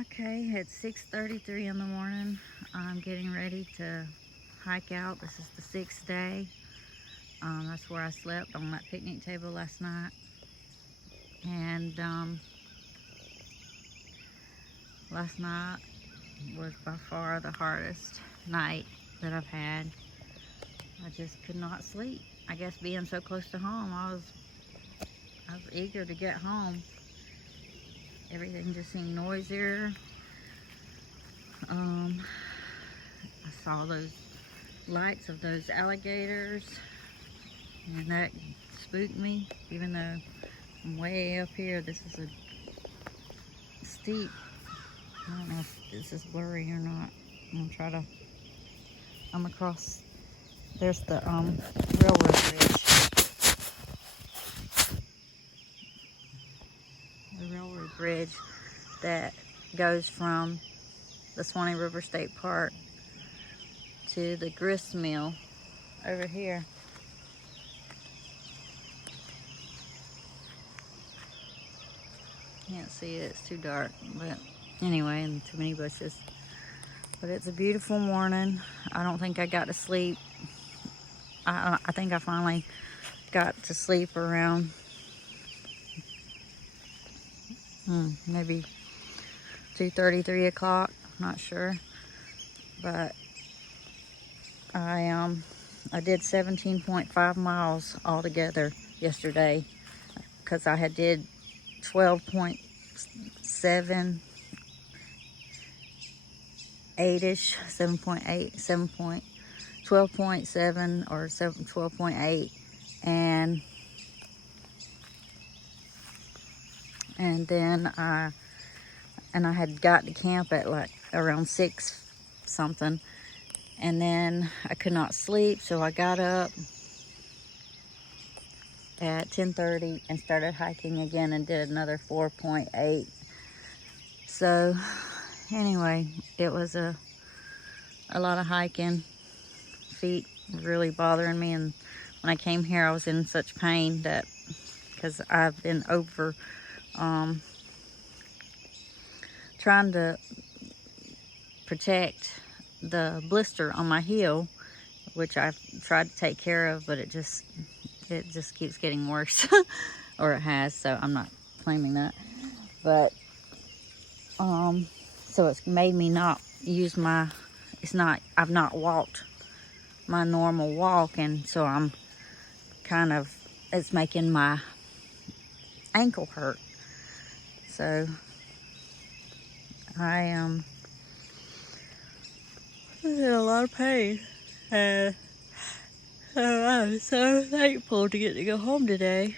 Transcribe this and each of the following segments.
Okay, it's 6:33 in the morning. I'm getting ready to hike out. This is the 6th day. That's where I slept, on that picnic table last night. And last night was by far the hardest night that I've had. I just could not sleep. I guess being so close to home, I was eager to get home. Everything just seemed noisier. I saw those lights of those alligators, and that spooked me, even though I'm way up here. This is a steep, I don't know if this is blurry or not. I'm across, there's the railroad bridge. The railroad bridge that goes from the Suwannee River State Park to the grist mill over here. Can't see it, it's too dark, but anyway, and too many bushes. But it's a beautiful morning. I don't think I got to sleep. I think I finally got to sleep around maybe 2:30, 3 o'clock, not sure. But I did 17.5 miles altogether yesterday, because I had did 12.7, 8-ish, 7.8, 12.7 or 12.8, and then I had got to camp at like around 6 something, and then I could not sleep, so I got up at 10:30 and started hiking again and did another 4.8. So anyway, it was a lot of hiking. Feet really bothering me, and when I came here I was in such pain that, because I've been over trying to protect the blister on my heel, which I've tried to take care of, but it just keeps getting worse. Or it has, so I'm not claiming that. But so it's made me not use my, I've not walked my normal walk, and so I'm kind of, it's making my ankle hurt. So I am in a lot of pain, and so I'm so thankful to get to go home today.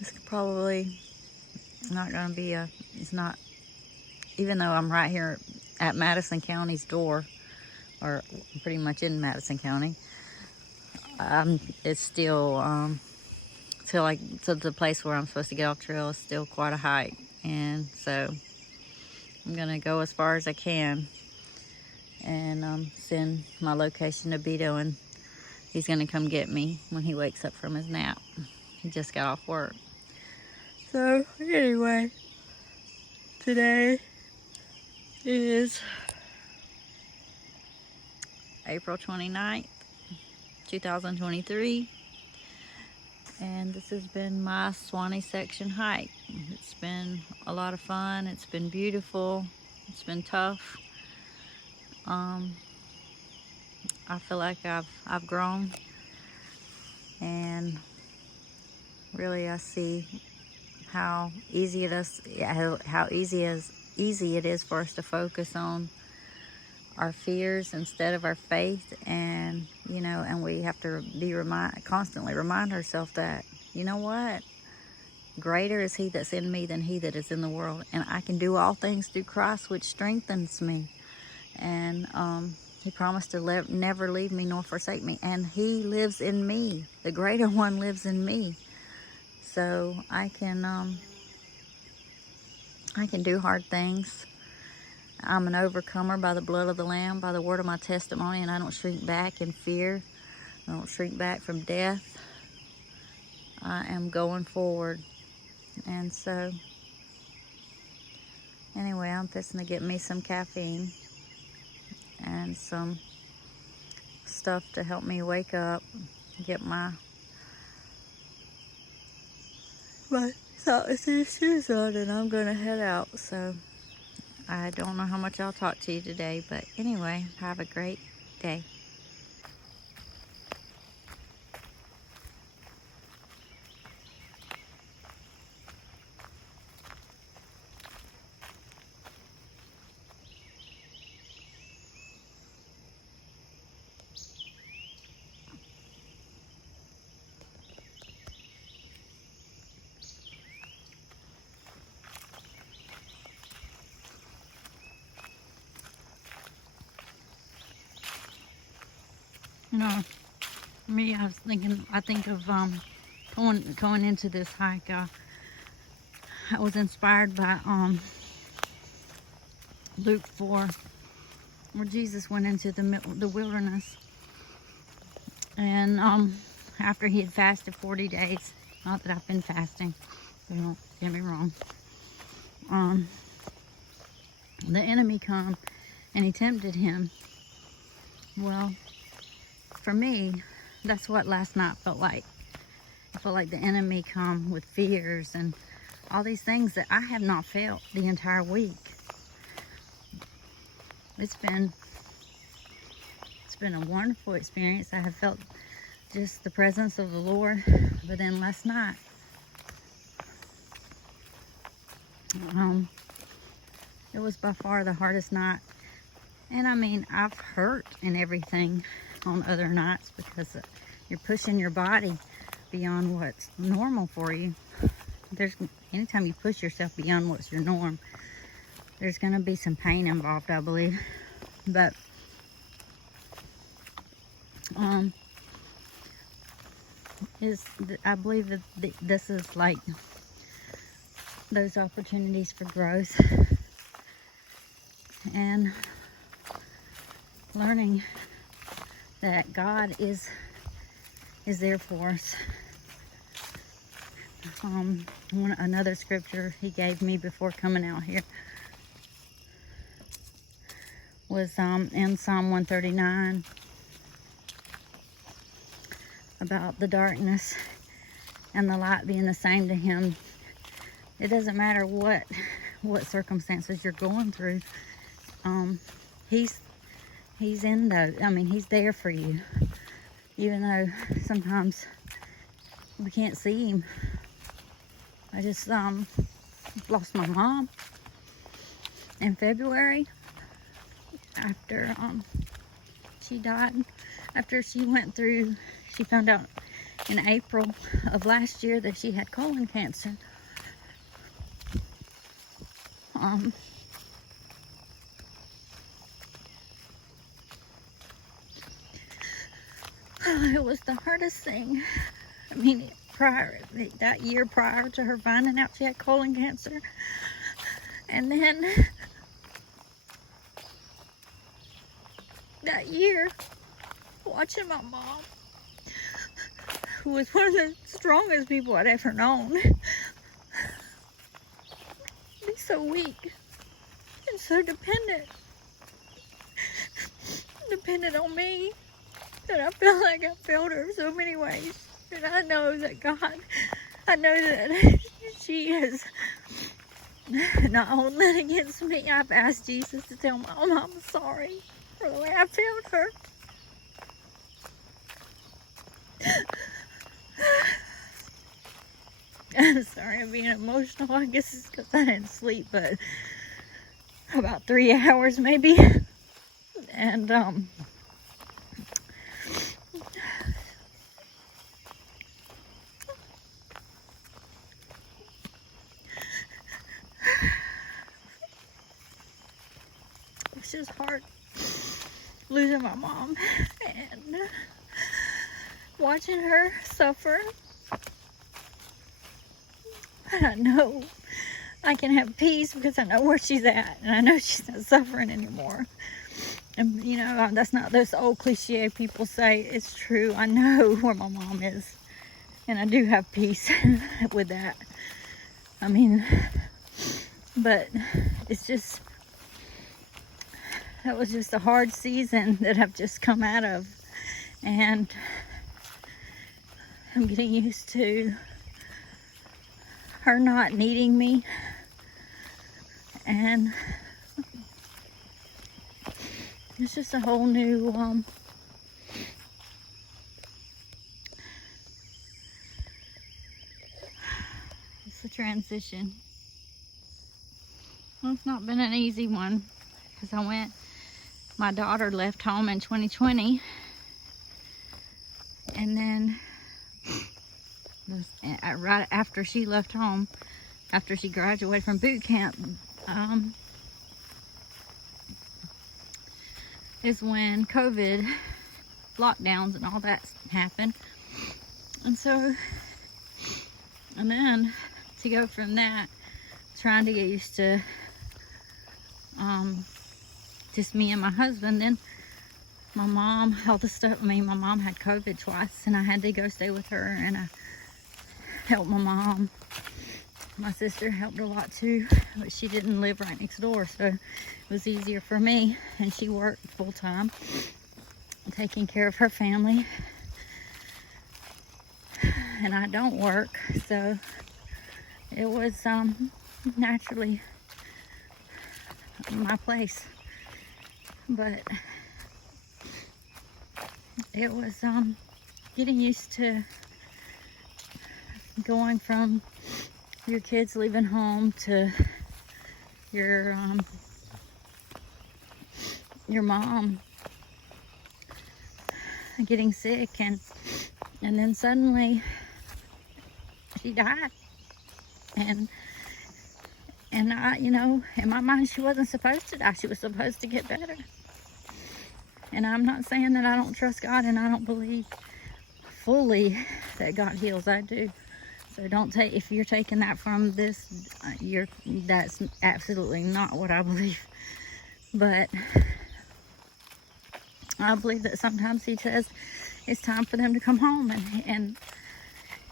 It's probably not going to be it's not, even though I'm right here at Madison County's door, or pretty much in Madison County, it's still, to the place where I'm supposed to get off trail is still quite a hike. And so I'm going to go as far as I can, and send my location to Beto, and he's going to come get me when he wakes up from his nap. He just got off work. So anyway, today is April 29th, 2023. And this has been my Suwannee section hike. It's been a lot of fun. It's been beautiful. It's been tough. I feel like I've grown, and really I see how easy it is, how easy it is for us to focus on our fears instead of our faith. And and we have to constantly remind ourselves that, you know what, greater is he that's in me than he that is in the world, and I can do all things through Christ which strengthens me. And he promised to never leave me nor forsake me, and he lives in me. The greater one lives in me, so I can do hard things. I'm an overcomer by the blood of the Lamb, by the word of my testimony, and I don't shrink back in fear. I don't shrink back from death. I am going forward. And so Anyway, I'm fixing to get me some caffeine and some stuff to help me wake up, get my shoes on, and I'm gonna head out. So I don't know how much I'll talk to you today, but anyway, have a great day. You know, me, I think of going into this hike. I was inspired by Luke 4, where Jesus went into the wilderness, and after he had fasted 40 days. Not that I've been fasting, so don't get me wrong. The enemy come and he tempted him. Well, for me, that's what last night felt like. I felt like the enemy come with fears and all these things that I have not felt the entire week. It's been a wonderful experience. I have felt just the presence of the Lord. But then last night, it was by far the hardest night. And I mean, I've hurt and everything on other nights because you're pushing your body beyond what's normal for you. Anytime you push yourself beyond what's your norm, there's going to be some pain involved, I believe. But I believe that this is like those opportunities for growth and learning that God is there for us. Another scripture he gave me before coming out here was in Psalm 139 about the darkness and the light being the same to him. It doesn't matter what circumstances you're going through. He's in those. I mean, he's there for you, even though sometimes we can't see him. I just lost my mom in February after she died. After she found out in April of last year that she had colon cancer. It was the hardest thing. I mean, that year prior to her finding out she had colon cancer, and then that year watching my mom, who was one of the strongest people I'd ever known, be so weak and so dependent on me, that I feel like I failed her so many ways. And I know that she has not holding that against me. I've asked Jesus to tell Mom I'm sorry for the way I failed her. I'm sorry I'm being emotional. I guess it's because I didn't sleep, but about 3 hours maybe. And it's just hard losing my mom and watching her suffer. And I know I can have peace because I know where she's at, and I know she's not suffering anymore. And you know, that's not those old cliche people say. It's true. I know where my mom is, and I do have peace with that. I mean, but that was just a hard season that I've just come out of. And I'm getting used to her not needing me. And it's just a whole new it's a transition. Well, it's not been an easy one, because my daughter left home in 2020, and then right after she left home, after she graduated from boot camp, is when COVID lockdowns and all that happened. And then to go from that, trying to get used to just me and my husband, then my mom held the stuff. My mom had COVID twice, and I had to go stay with her, and I helped my mom. My sister helped a lot too, but she didn't live right next door, so it was easier for me. And she worked full time, taking care of her family. And I don't work, so it was naturally my place. But it was getting used to going from your kids leaving home to your mom getting sick, and then suddenly she died. And I, in my mind, she wasn't supposed to die. She was supposed to get better. And I'm not saying that I don't trust God and I don't believe fully that God heals. I do. So don't take, if you're taking that from this, that's absolutely not what I believe. But I believe that sometimes He says it's time for them to come home,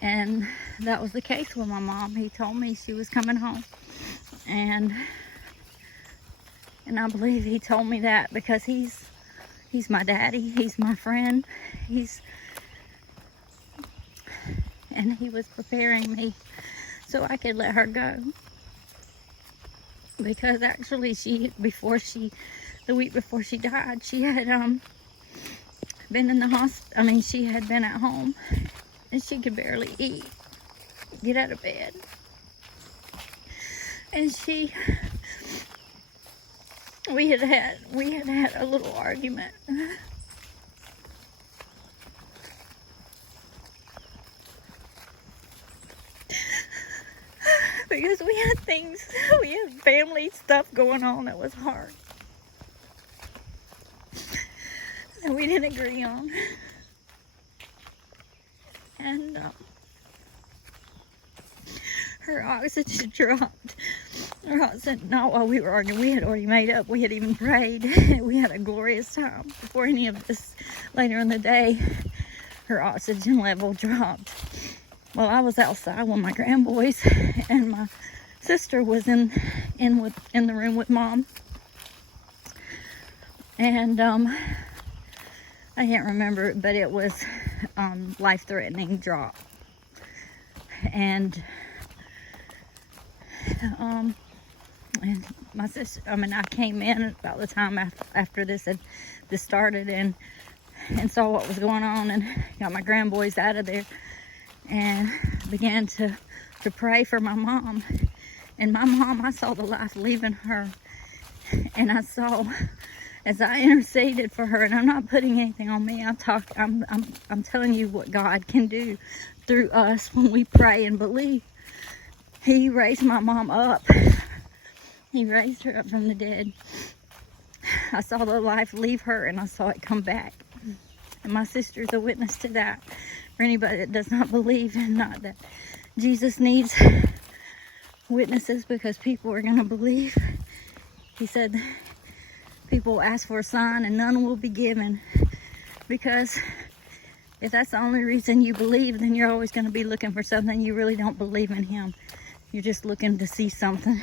and that was the case with my mom. He told me she was coming home, and I believe He told me that because He's my daddy, He's my friend, and He was preparing me so I could let her go. Because actually the week before she died, she had been in the hospital. She had been at home, and she could barely eat, get out of bed. And we had had a little argument. Because we had family stuff going on that was hard, that we didn't agree on. And her oxygen dropped. Her oxygen, not while we were arguing. We had already made up. We had even prayed. We had a glorious time. Before any of this, later in the day, her oxygen level dropped. Well, I was outside with my grandboys, and my sister was in the room with Mom. And I can't remember, but it was life-threatening drop. And my sister, I came in about the time after this started, and saw what was going on, and got my grandboys out of there, and began to pray for my mom. And my mom, I saw the life leaving her, and I saw, as I interceded for her, and I'm not putting anything on me, I'm telling you what God can do through us when we pray and believe. He raised my mom up. He raised her up from the dead. I saw the life leave her, and I saw it come back. And my sister's a witness to that. For anybody that does not believe, and not that Jesus needs witnesses, because people are going to believe. He said people will ask for a sign and none will be given. Because if that's the only reason you believe, then you're always going to be looking for something. You really don't believe in Him. You're just looking to see something.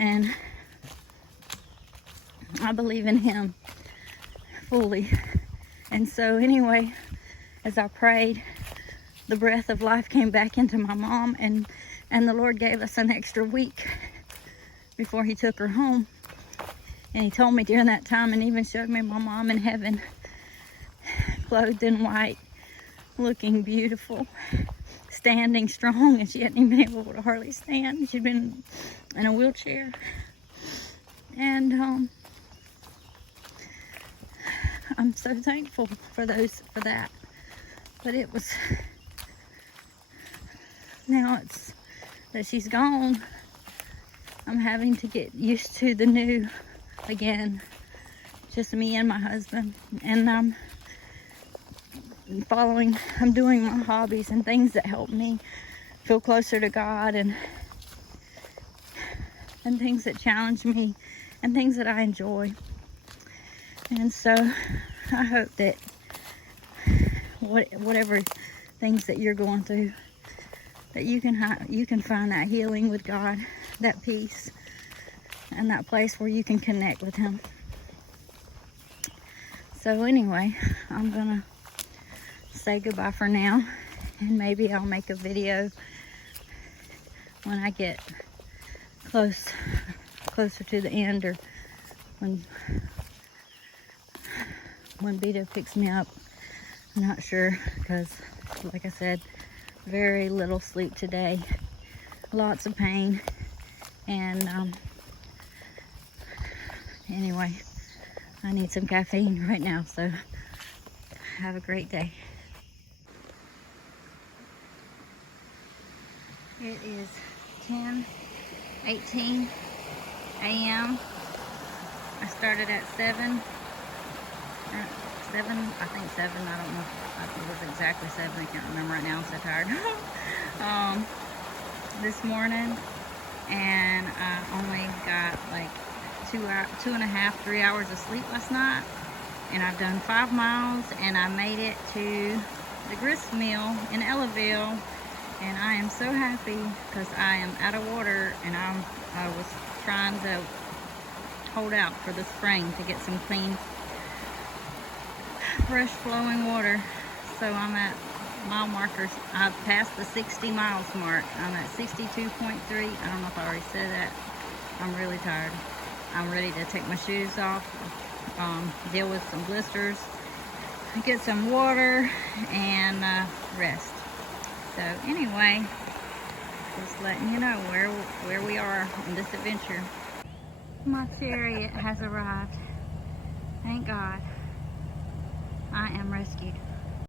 And I believe in him fully. And so anyway, as I prayed, the breath of life came back into my mom, and the Lord gave us an extra week before he took her home. And he told me during that time, and even showed me my mom in heaven, clothed in white, looking beautiful, standing strong, and she hadn't even been able to hardly stand. She'd been in a wheelchair. And I'm so thankful for that. But it was, now it's that she's gone, I'm having to get used to the new again, just me and my husband. And I'm doing my hobbies and things that help me feel closer to God, and things that challenge me, and things that I enjoy. And so I hope that whatever things that you're going through, that you can find that healing with God, that peace, and that place where you can connect with him. So anyway, I'm gonna say goodbye for now, and maybe I'll make a video when I get closer to the end, or when Beto picks me up. I'm not sure, because like I said, very little sleep today, lots of pain, and anyway, I need some caffeine right now. So have a great day. It is 10:18 a.m. I started at 7, I think 7, I don't know if it was exactly 7, I can't remember right now, I'm so tired. This morning, and I only got like 2.5, 3 hours of sleep last night, and I've done 5 miles, and I made it to the grist mill in Ellaville, and I am so happy because I am out of water, and I was trying to hold out for the spring to get some clean, fresh flowing water. So I'm at mile markers. I've passed the 60 miles mark. I'm at 62.3. I don't know if I already said that. I'm really tired. I'm ready to take my shoes off, deal with some blisters, get some water, and rest. So anyway, just letting you know where we are in this adventure. My chariot has arrived. Thank God. I am rescued.